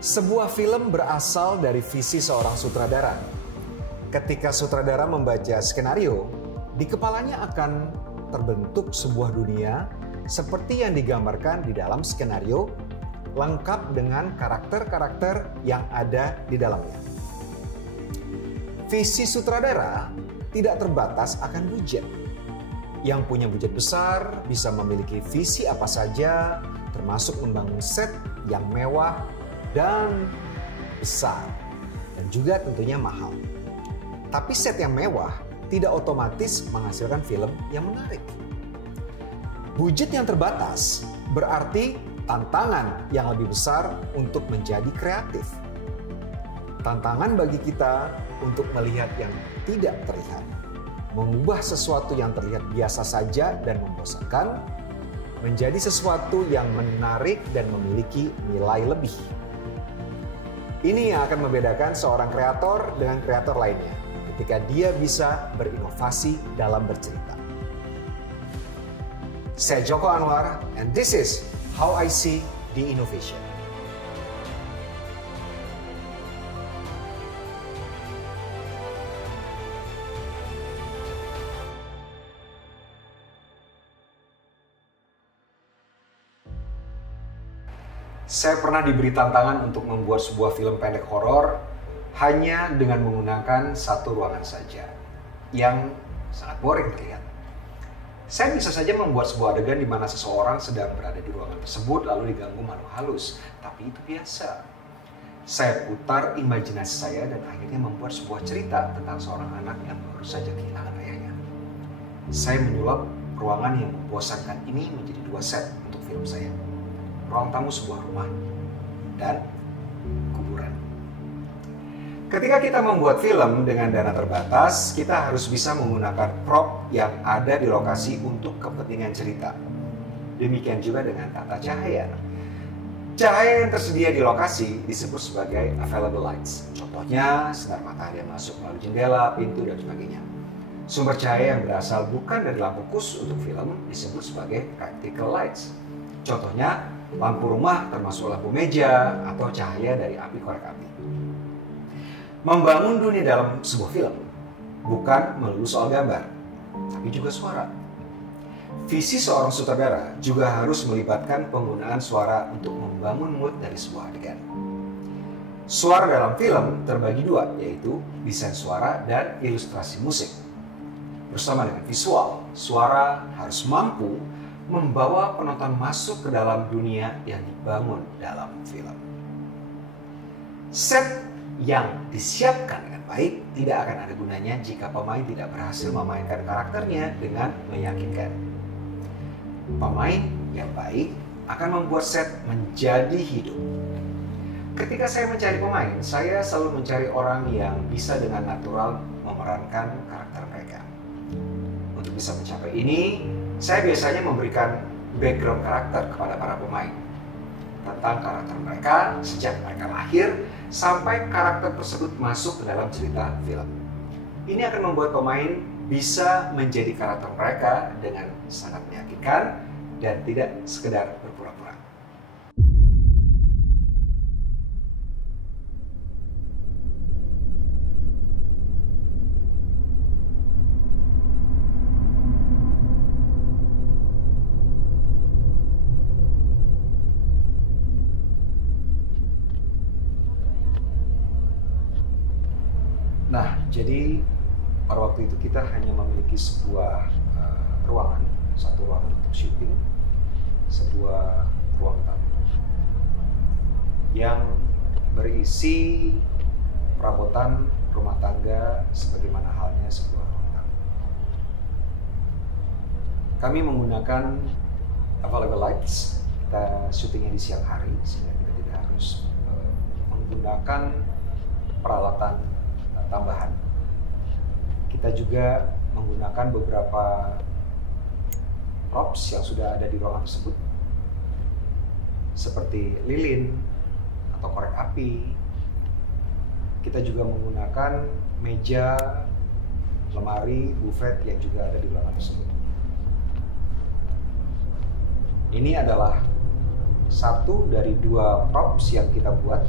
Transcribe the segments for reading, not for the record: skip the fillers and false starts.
Sebuah film berasal dari visi seorang sutradara. Ketika sutradara membaca skenario, di kepalanya akan terbentuk sebuah dunia seperti yang digambarkan di dalam skenario, lengkap dengan karakter-karakter yang ada di dalamnya. Visi sutradara tidak terbatas akan budget. Yang punya budget besar bisa memiliki visi apa saja, termasuk membangun set yang mewah dan besar, dan juga tentunya mahal. Tapi set yang mewah tidak otomatis menghasilkan film yang menarik. Budget yang terbatas berarti tantangan yang lebih besar untuk menjadi kreatif. Tantangan bagi kita untuk melihat yang tidak terlihat, mengubah sesuatu yang terlihat biasa saja dan membosankan, menjadi sesuatu yang menarik dan memiliki nilai lebih. Ini yang akan membedakan seorang kreator dengan kreator lainnya ketika dia bisa berinovasi dalam bercerita. Saya Joko Anwar, and this is how I see the innovation. Saya pernah diberi tantangan untuk membuat sebuah film pendek horor hanya dengan menggunakan satu ruangan saja, yang sangat boring terlihat. Saya bisa saja membuat sebuah adegan di mana seseorang sedang berada di ruangan tersebut lalu diganggu makhluk halus, tapi itu biasa. Saya putar imajinasi saya dan akhirnya membuat sebuah cerita tentang seorang anak yang baru saja kehilangan ayahnya. Saya menyulap ruangan yang membosankan ini menjadi dua set untuk film saya. Ruang tamu sebuah rumah, dan kuburan. Ketika kita membuat film dengan dana terbatas, kita harus bisa menggunakan prop yang ada di lokasi untuk kepentingan cerita. Demikian juga dengan tata cahaya. Cahaya yang tersedia di lokasi disebut sebagai available lights. Contohnya, sinar matahari yang masuk melalui jendela, pintu, dan sebagainya. Sumber cahaya yang berasal bukan dari lampu khusus untuk film disebut sebagai practical lights. Contohnya, lampu rumah termasuk lampu meja atau cahaya dari api korek api. Membangun dunia dalam sebuah film bukan melulu soal gambar, tapi juga suara. Visi seorang sutradara juga harus melibatkan penggunaan suara untuk membangun mood dari sebuah adegan. Suara dalam film terbagi dua, yaitu desain suara dan ilustrasi musik. Bersama dengan visual, suara harus mampu membawa penonton masuk ke dalam dunia yang dibangun dalam film. Set yang disiapkan dengan baik tidak akan ada gunanya jika pemain tidak berhasil memainkan karakternya dengan meyakinkan. Pemain yang baik akan membuat set menjadi hidup. Ketika saya mencari pemain, saya selalu mencari orang yang bisa dengan natural memerankan karakter mereka. Untuk bisa mencapai ini, saya biasanya memberikan background karakter kepada para pemain tentang karakter mereka sejak mereka lahir sampai karakter tersebut masuk ke dalam cerita film. Ini akan membuat pemain bisa menjadi karakter mereka dengan sangat meyakinkan dan tidak sekedar berpura-pura. Nah, jadi pada waktu itu kita hanya memiliki sebuah ruangan, satu ruangan untuk syuting, sebuah ruang tamu yang berisi perabotan rumah tangga sebagaimana halnya sebuah ruang tamu. Kami menggunakan available lights, kita syutingnya di siang hari sehingga kita tidak harus menggunakan peralatan tambahan. Kita juga menggunakan beberapa props yang sudah ada di ruangan tersebut, seperti lilin atau korek api. Kita juga menggunakan meja, lemari, buffet yang juga ada di ruangan tersebut. Ini adalah satu dari dua props yang kita buat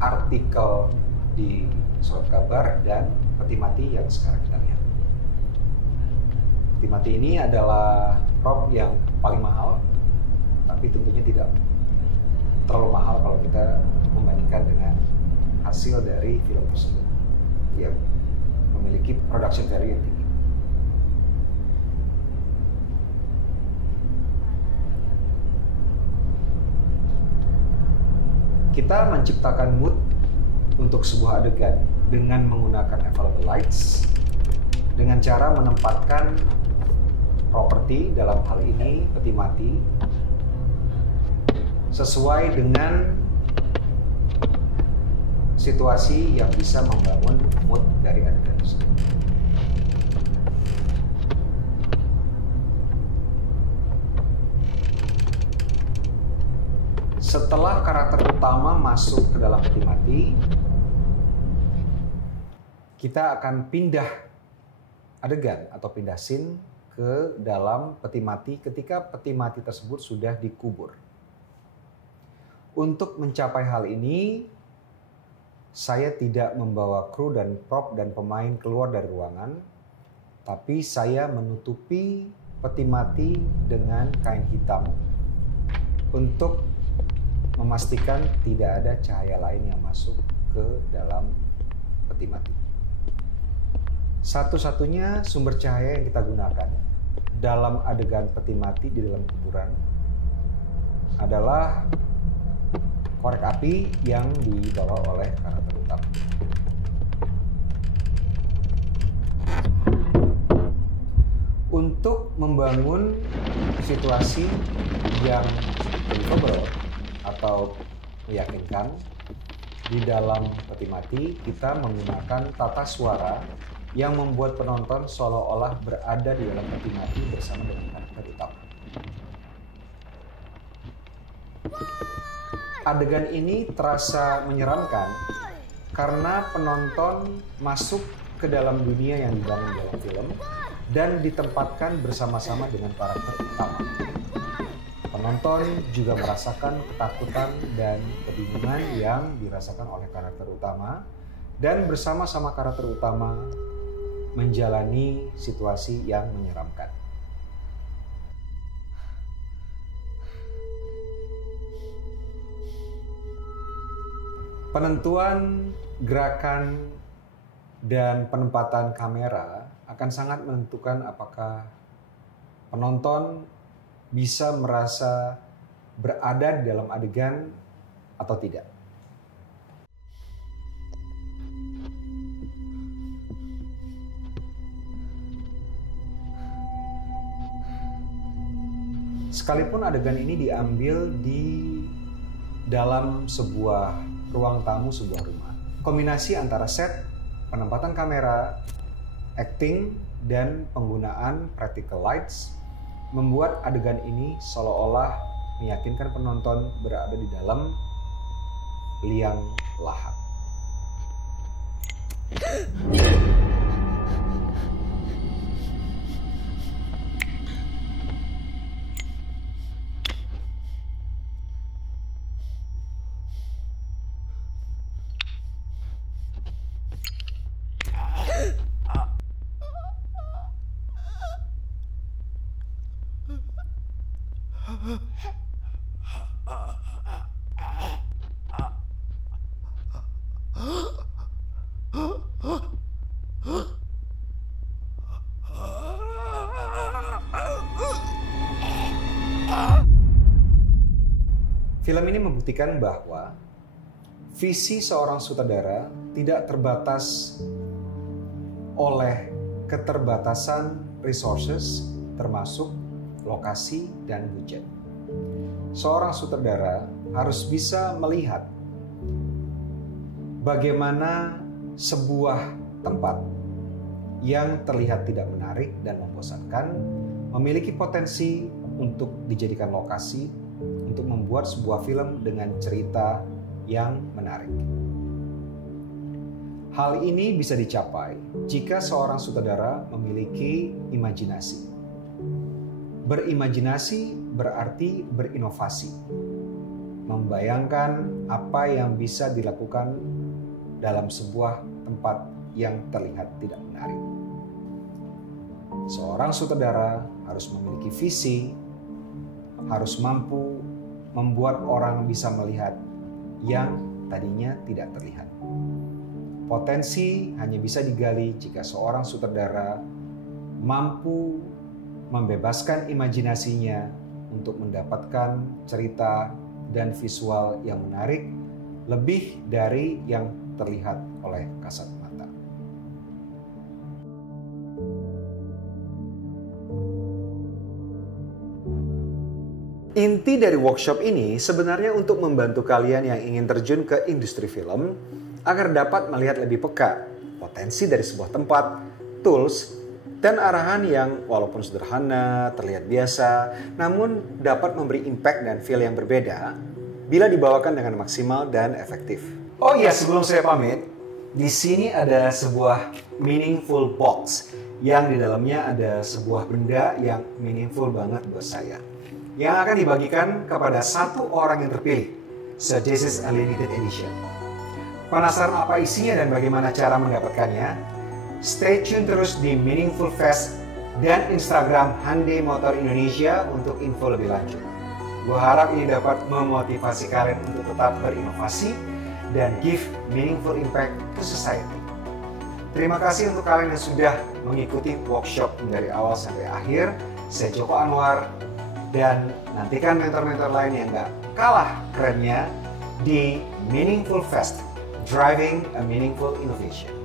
artikel di surat kabar dan peti mati yang sekarang kita lihat. Peti mati ini adalah prop yang paling mahal, tapi tentunya tidak terlalu mahal kalau kita membandingkan dengan hasil dari film tersebut yang memiliki production value yang tinggi. Kita menciptakan mood untuk sebuah adegan dengan menggunakan available lights dengan cara menempatkan properti, dalam hal ini peti mati, sesuai dengan situasi yang bisa membangun mood dari adegan tersebut. Setelah karakter utama masuk ke dalam peti mati, kita akan pindah adegan atau pindah scene ke dalam peti mati ketika peti mati tersebut sudah dikubur. Untuk mencapai hal ini, saya tidak membawa kru dan prop dan pemain keluar dari ruangan, tapi saya menutupi peti mati dengan kain hitam untuk memastikan tidak ada cahaya lain yang masuk ke dalam peti mati. Satu-satunya sumber cahaya yang kita gunakan dalam adegan peti mati di dalam kuburan adalah korek api yang dibawa oleh karakter utama. Untuk membangun situasi yang believable atau meyakinkan di dalam peti mati, kita menggunakan tata suara yang membuat penonton seolah-olah berada di dalam peti mati bersama dengan karakter utama. Adegan ini terasa menyeramkan karena penonton masuk ke dalam dunia yang dibangun dalam film dan ditempatkan bersama-sama dengan karakter utama. Penonton juga merasakan ketakutan dan kebingungan yang dirasakan oleh karakter utama dan bersama-sama karakter utama menjalani situasi yang menyeramkan. Penentuan gerakan dan penempatan kamera akan sangat menentukan apakah penonton bisa merasa berada di dalam adegan atau tidak. Sekalipun adegan ini diambil di dalam sebuah ruang tamu sebuah rumah, kombinasi antara set, penempatan kamera, acting, dan penggunaan practical lights membuat adegan ini seolah-olah meyakinkan penonton berada di dalam liang lahat. Film ini membuktikan bahwa visi seorang sutradara tidak terbatas oleh keterbatasan resources, termasuk lokasi dan budget. Seorang sutradara harus bisa melihat bagaimana sebuah tempat yang terlihat tidak menarik dan membosankan memiliki potensi untuk dijadikan lokasi untuk membuat sebuah film dengan cerita yang menarik. Hal ini bisa dicapai jika seorang sutradara memiliki imajinasi. Berimajinasi berarti berinovasi. membayangkan apa yang bisa dilakukan dalam sebuah tempat yang terlihat tidak menarik. Seorang sutradara harus memiliki visi, harus mampu membuat orang bisa melihat yang tadinya tidak terlihat. Potensi hanya bisa digali jika seorang sutradara mampu membebaskan imajinasinya untuk mendapatkan cerita dan visual yang menarik lebih dari yang terlihat oleh kasat mata. Inti dari workshop ini sebenarnya untuk membantu kalian yang ingin terjun ke industri film agar dapat melihat lebih peka potensi dari sebuah tempat, tools, dan arahan yang walaupun sederhana, terlihat biasa, namun dapat memberi impact dan feel yang berbeda bila dibawakan dengan maksimal dan efektif. Oh iya, sebelum saya pamit, di sini ada sebuah meaningful box yang di dalamnya ada sebuah benda yang meaningful banget buat saya, yang akan dibagikan kepada satu orang yang terpilih. So this is a limited edition. Penasaran apa isinya dan bagaimana cara mendapatkannya? Stay tune terus di Meaningful Fest dan Instagram Hyundai Motor Indonesia untuk info lebih lanjut. Gue harap ini dapat memotivasi kalian untuk tetap berinovasi dan give meaningful impact to society. Terima kasih untuk kalian yang sudah mengikuti workshop dari awal sampai akhir. Saya Joko Anwar, dan nantikan mentor-mentor lain yang gak kalah kerennya di Meaningful Fest, Driving a Meaningful Innovation.